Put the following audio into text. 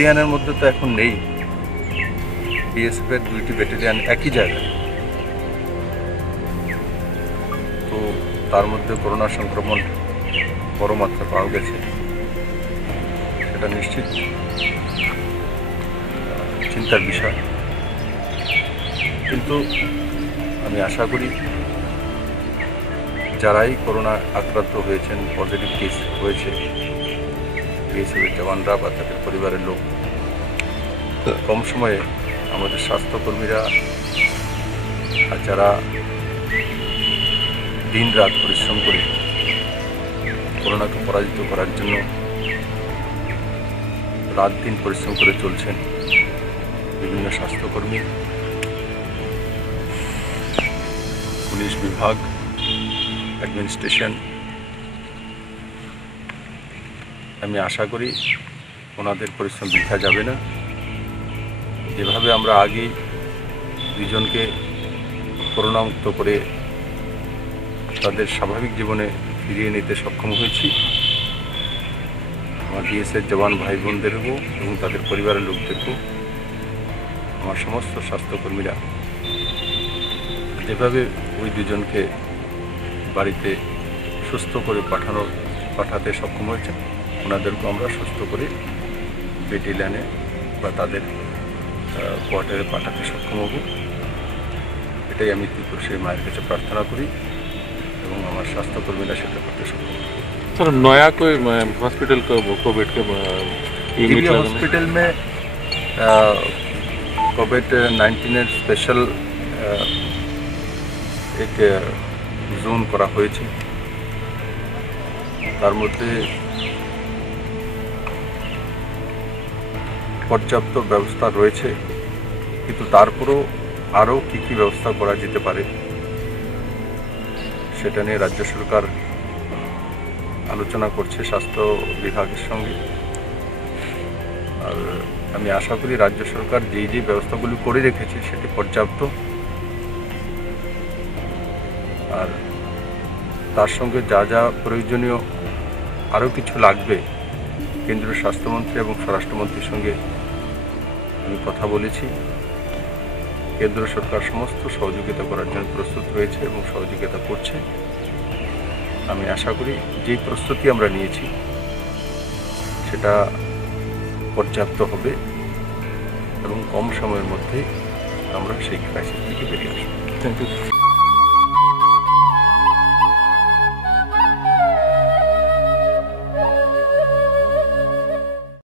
ব্যাটালিয়ানের মধ্যে তো এখন নেই। বিএসএফের 2টি ব্যাটালিয়ান একই জায়গায়, তো তার মধ্যে করোনা সংক্রমণ বড় মাত্রা পাওয়া গেছে, সেটা নিশ্চিত চিন্তার বিষয়। কিন্তু আমি আশা করি যারাই করোনা আক্রান্ত হয়েছেন, পজিটিভ কেস হয়েছে, বিএসএফের জওয়ানরা বা তাদের পরিবারের লোক, কম সময়ে আমাদের স্বাস্থ্যকর্মীরা যারা দিন রাত পরিশ্রম করে করোনাকে পরাজিত করার জন্য রাত দিন পরিশ্রম করে চলছেন, বিভিন্ন স্বাস্থ্যকর্মী, পুলিশ বিভাগ, অ্যাডমিনিস্ট্রেশন, আমি আশা করি ওনাদের পরিশ্রম বৃথা যাবে না। যেভাবে আমরা আগেই 2জনকে করোনামুক্ত করে তাদের স্বাভাবিক জীবনে ফিরিয়ে নিতে সক্ষম হয়েছি, আমার বিএসএফ জওয়ান ভাই বোনদেরও এবং তাদের পরিবারের লোকদেরকেও, আমার সমস্ত স্বাস্থ্যকর্মীরা যেভাবে ওই 2জনকে বাড়িতে সুস্থ করে পাঠাতে সক্ষম হয়েছে, ওনাদেরকেও আমরা সুস্থ করে ব্যাটালিয়নে বা তাদের কোয়ার্টারে পাঠাতে সক্ষম হব। এটাই আমি ত্রিপুরা মায়ের কাছে প্রার্থনা করি এবং আমার স্বাস্থ্যকর্মীরা সেটা করতে সক্ষম হবে। सर नया कोई हॉस्पिटल को कोविड के हॉस्पिटल में कोविड-19 स्पेशल एक जोन करा হয়েছে, তার মধ্যে পর্যাপ্ত ব্যবস্থা রয়েছে, কিন্তু তারপরও আরও কী কী ব্যবস্থা করা যেতে পারে সেটা নিয়ে রাজ্য সরকার আলোচনা করছে স্বাস্থ্য বিভাগের সঙ্গে। আর আমি আশা করি রাজ্য সরকার যেই ব্যবস্থাগুলি করে রেখেছে সেটি পর্যাপ্ত, আর তার সঙ্গে যা যা প্রয়োজনীয় আরও কিছু লাগবে, কেন্দ্রীয় স্বাস্থ্যমন্ত্রী এবং স্বরাষ্ট্রমন্ত্রীর সঙ্গে আমি কথা বলেছি। কেন্দ্র সরকার সমস্ত সহযোগিতা করার জন্য প্রস্তুত রয়েছে এবং সহযোগিতা করছে। আমি আশা করি যে প্রস্তুতি আমরা নিয়েছি সেটা পর্যাপ্ত হবে এবং কম সময়ের মধ্যে আমরা সেই ক্রাইসিস থেকে বেরিয়ে আসবো। Thank you.